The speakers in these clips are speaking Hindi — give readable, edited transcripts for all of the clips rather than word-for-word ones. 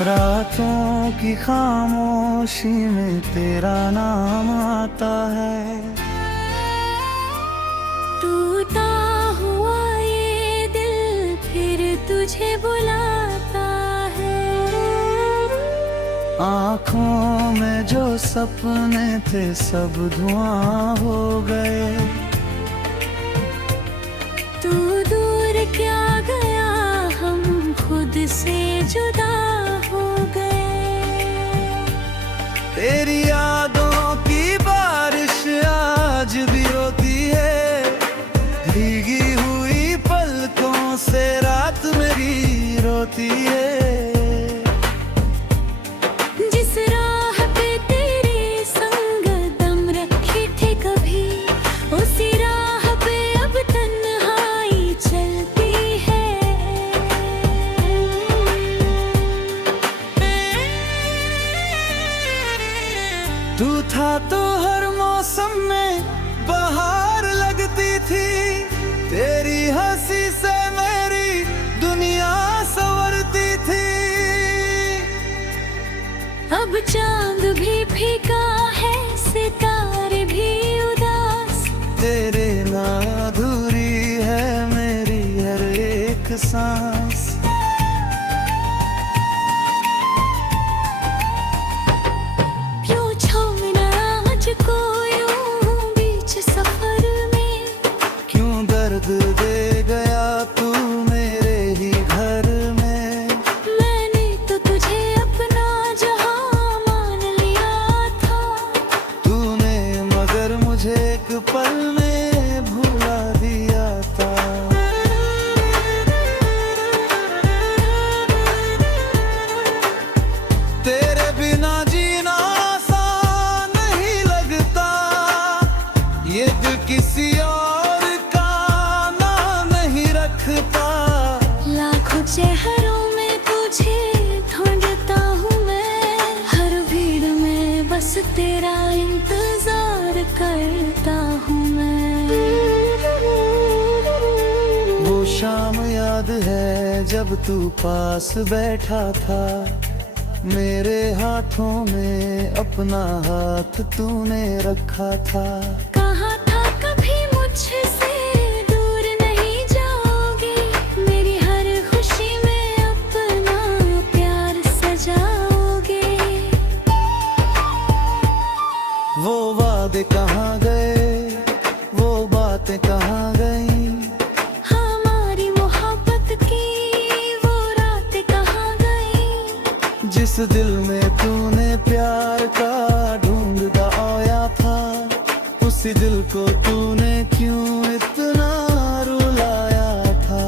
रातों की खामोशी में तेरा नाम आता है। टूटा हुआ ये दिल फिर तुझे बुलाता है। आँखों में जो सपने थे सब धुआं हो गए। तू दूर क्या गया, हम खुद से जुदा हो गए। तेरी यादों की बारिश आज भी होती है। भीगी हुई पलकों से रात मेरी रोती है। जिस राह पे तेरे संग दम रखे थे कभी, उसी राह पे अब तन्हाई चलती है। तू था तो हर मौसम में बहार लगती थी। तेरी हंसी से मेरी दुनिया संवरती थी। अब चांद भी फीका है, सितारे भी उदास। तेरे ना अधूरी है मेरी हर एक सांस। क्यों छोड़ना मुझको यूं बीच सफर में, क्यों दर्द दे गया तू मेरे ही घर में। मैंने तो तुझे अपना जहां मान लिया था। तूने मगर मुझे एक पल में भुला दिया था। तेरे बिना जीना आसान नहीं लगता। ये दिल किसी और का नाम नहीं रखता। लाखों चेहरों में तुझे ढूंढता हूँ मैं, हर भीड़ में बस तेरा इंतजार करता हूँ मैं। वो शाम याद है जब तू पास बैठा था। मेरे हाथों में अपना हाथ तूने रखा था। कहा था कभी मुझसे दूर नहीं जाओगे, मेरी हर खुशी में अपना प्यार सजाओगे। वो वादे कहाँ गए, वो बातें कहाँ गई। हमारी मोहब्बत की वो रातें कहाँ गई। जिस दिल में तूने प्यार का ढूंढता आया था, उसी दिल को तूने क्यों इतना रुलाया था।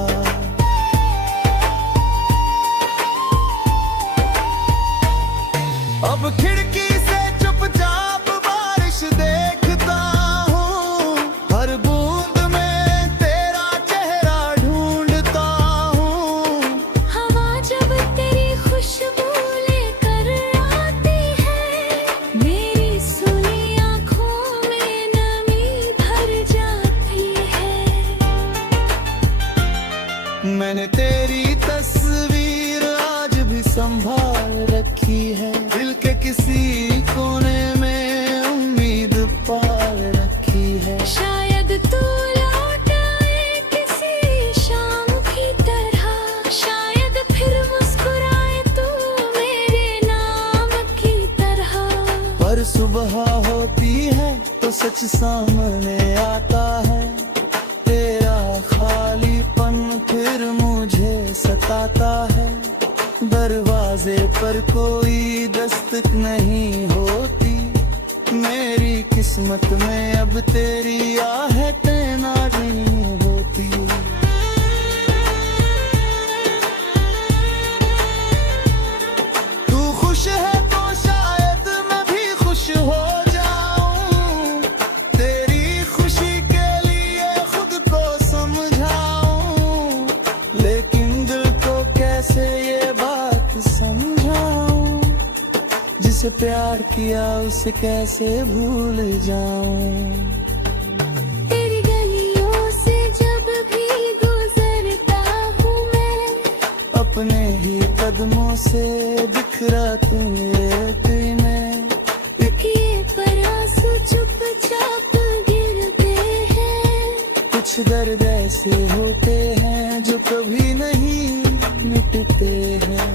अब खिड़की से चुपचाप बारिश देखता हूँ। हर बूंद में तेरा चेहरा ढूंढता हूँ। हवा जब तेरी खुशबू लेकर आती है, मेरी सुनी आँखों में नमी भर जाती है। मैंने तेरी तस्वीर आज भी संभाल रखी है। दिल के किसी कोने में उम्मीद पाल रखी है। शायद तू लौट आए किसी शाम की तरह, शायद फिर मुस्कुराए तू मेरे नाम की तरह। पर सुबह होती है तो सच सामने आता है। तेरा खालीपन फिर मुझे सताता है। दरवाजे पर कोई दस्तक नहीं होती। मेरी किस्मत में अब तेरी आहटें ना नहीं होती। तू खुश है तो शायद मैं भी खुश हो जाऊं। तेरी खुशी के लिए खुद को समझाऊं। लेकिन दिल को कैसे ये बात समझाऊं। जिसे प्यार किया उसे कैसे भूल जाऊं। तेरी गलियों से जब भी गुजरता हूँ मैं, अपने ही कदमों से कुछ दर्द ऐसे होते हैं जो कभी नहीं मिटते हैं।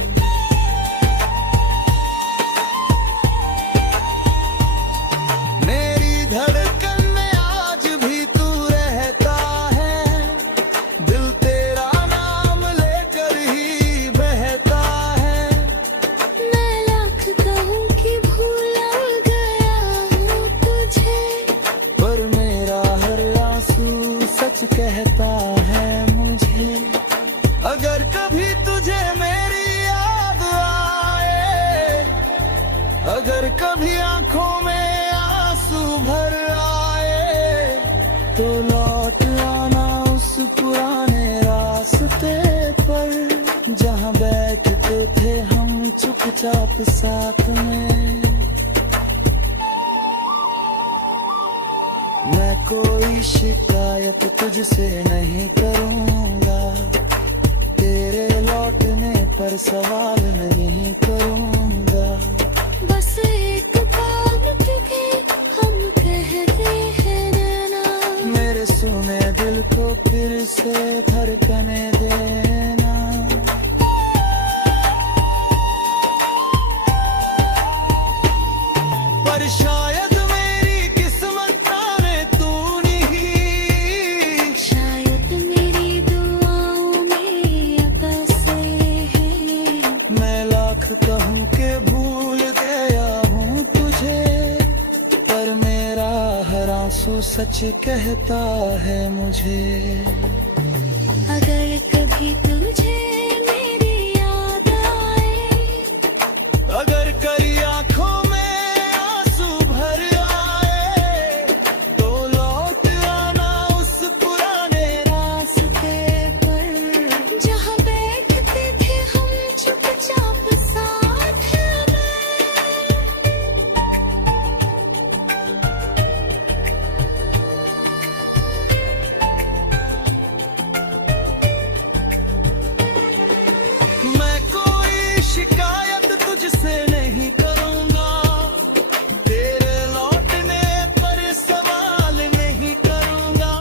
मेरी धड़कन में आज भी तू रहता है, दिल तेरा नाम लेकर ही बहता है। मैं लाख कहूँ कि भूल गया हूँ तुझे, पर मेरा हर आंसू सच कहता है मुझे। अगर कभी तुझे मेरी याद आए, अगर कभी आंखों में आंसू भर आए, तो लौट आना उस पुराने रास्ते पर जहाँ बैठते थे हम चुपचाप साथ में। मैं कोई शिकायत तुझसे नहीं करूँगा, तेरे लौटने पर सवाल नहीं करूँगा। बस एक बात भी हम कहते हैं नैना, मेरे सुने दिल को फिर से धड़कने देना। पर शायद मेरी किस्मत में तू नहीं, शायद मेरी दुआओं में अब से है। मैं लाख कहूँ के भूल गया हूँ तुझे, पर मेरा हर आंसू सच कहता है मुझे। अगर कभी तुझे मेरी याद आए, अगर करी आंखों में आंसू भर आए, तो लौट आना उस पुराने रास्ते पर जहाँ बैठते थे हम चुपचाप साथ में। मैं कोई शिकायत तुझसे नहीं करूँगा, तेरे लौटने पर सवाल नहीं करूँगा।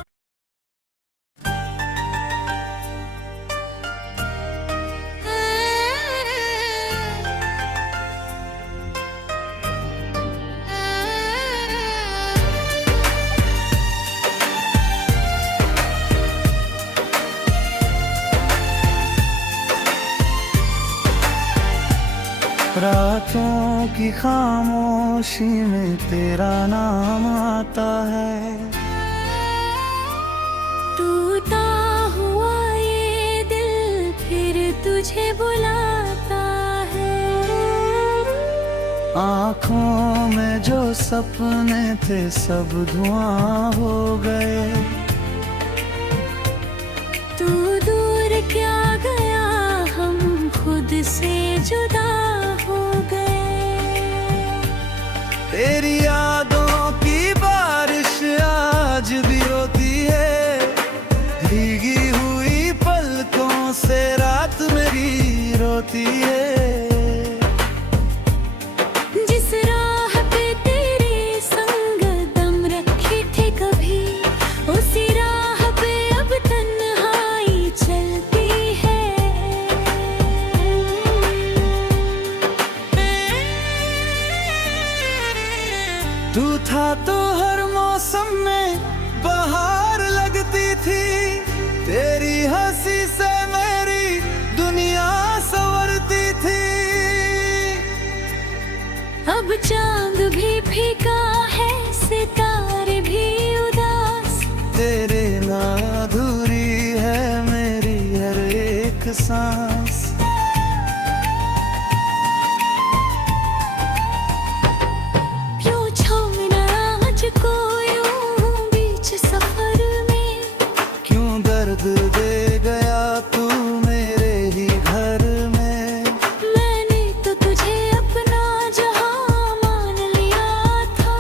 रातों की खामोशी में तेरा नाम आता है। टूटा हुआ ये दिल फिर तुझे बुलाता है। आँखों में जो सपने थे सब धुआं हो गए। तू दूर क्या गया, हम खुद से जुदा हो गए। तेरी यादों की बारिश आज भी होती है, भीगी हुई पलकों से रात मेरी रोती है। जिस राह पे तेरे संग दम रखे थे कभी, उसी राह पे अब तन्हाई चलती है। तू था तो हर मौसम में बहार लगती थी, तेरी हंसी से मेरी दुनिया संवरती थी। अब चांद भी फीका है, सितारे भी उदास, तेरे ना अधूरी है मेरी हर एक सांस। क्यों छोड़ना मुझको यूं बीच सफर में, क्यों दर्द दे गया तू मेरे ही घर में। मैंने तो तुझे अपना जहां मान लिया था,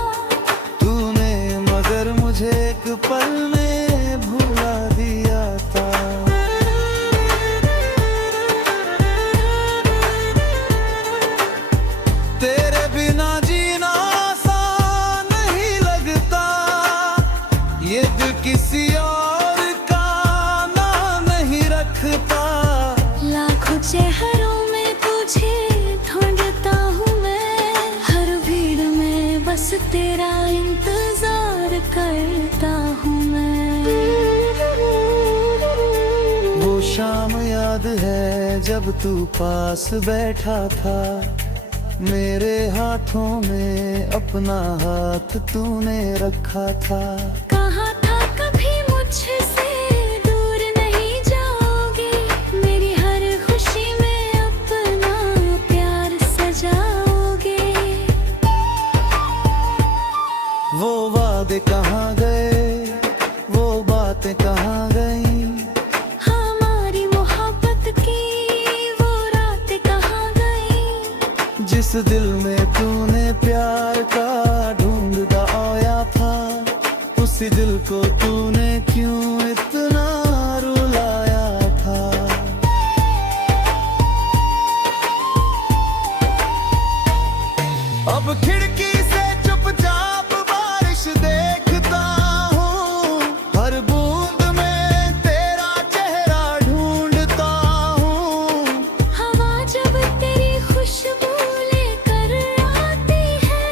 तूने मगर मुझे एक पल में भुला दिया था। तेरे बिना जीना आसान नहीं लगता, ये दिल किसी और शाम याद है जब तू पास बैठा था, मेरे हाथों में अपना हाथ तूने रखा था। कहा था कभी मुझसे दूर नहीं जाओगे, मेरी हर खुशी में अपना प्यार सजाओगे। वो वादे कहाँ गए, वो बातें कहाँ गई, हमारी मोहब्बत की वो रातें कहाँ गई। जिस दिल में तूने प्यार का ढूंढता आया था, उसी दिल को तूने क्यों इतना रुलाया था। अब खिड़की से चुपचाप बारिश देखता हूँ, हर बूंद में तेरा चेहरा ढूंढता हूँ। हवा जब तेरी खुशबू लेकर आती है,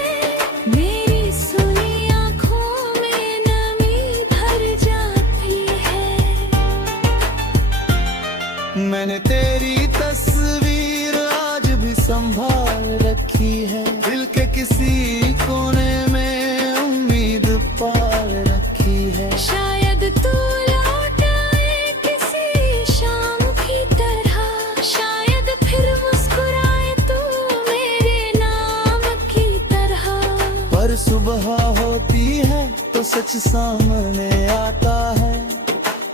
मेरी सुनी आँखों में नमी भर जाती है। मैंने तेरी तस्वीर आज भी संभाल रखी है, दिल के किसी कोने में उम्मीद पाल रखी है। शायद तू लौट आए किसी शाम की तरह, शायद फिर मुस्कुराए तू मेरे नाम की तरह। पर सुबह होती है तो सच सामने आता है,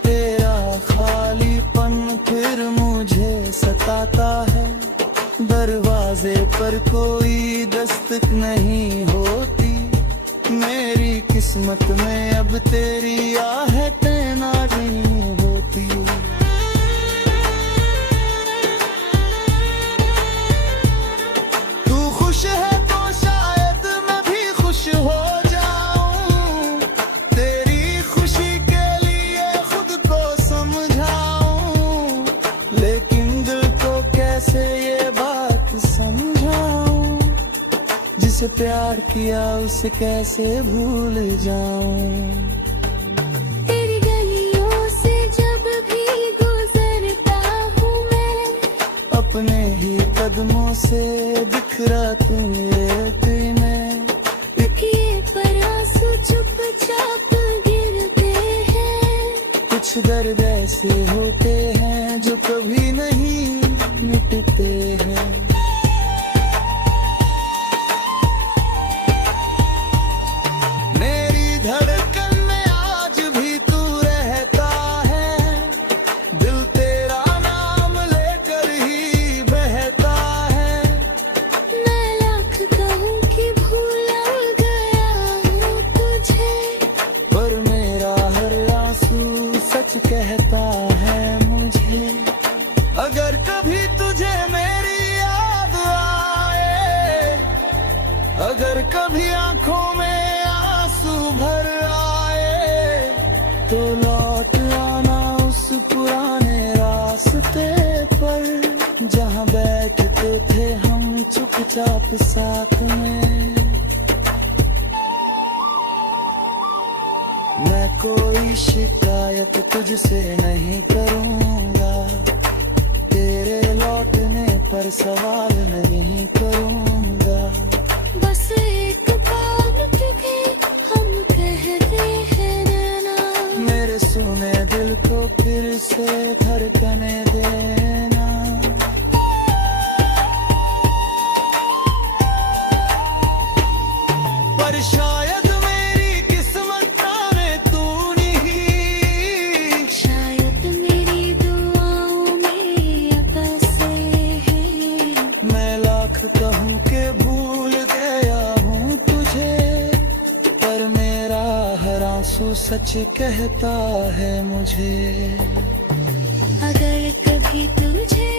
तेरा खालीपन फिर मुझे सताता है। दरवाजे पर कोई दस्तक नहीं होती, मेरी किस्मत में अब तेरी आहटें ना नहीं होती। तू खुश है तो शायद मैं भी खुश हो जाऊं, तेरी खुशी के लिए खुद को समझाऊं। लेकिन दिल को कैसे ये बात समझाऊं, जिसे प्यार किया उसे कैसे भूल जाऊं। तेरी गलियों से जब भी गुजरता हूँ मैं, अपने ही कदमों से बिखरा तू मेरे में। तकिए पर आंसू चुपचाप गिरते हैं। कुछ दर्द ऐसे होते हैं जो कभी नहीं मिटते हैं। मेरी धड़कन में आज भी तू रहता है, दिल तेरा नाम लेकर ही बहता है। मैं लाख कहूँ कि भूल गया हूँ तुझे, पर मेरा हर आंसू सच कहता है मुझे। अगर कभी तुझे मेरी याद आए, अगर कभी आंखों में आंसू भर आए, तो लौट आना उस पुराने रास्ते पर, जहाँ बैठते थे हम चुपचाप साथ में। मैं कोई शिकायत तुझसे नहीं करूँगा, तेरे लौटने पर सवाल नहीं करूँगा। बस एक बात भी हम कहते हैं नैना, मेरे सुने दिल को फिर से धड़कने देना। पर शायद मेरी किस्मत में तू नहीं, शायद मेरी दुआओं में अता से है। मैं लाख कहूँ के भूल गया हूँ तुझे, पर मेरा हर आंसू सच कहता है मुझे। अगर कभी तुझे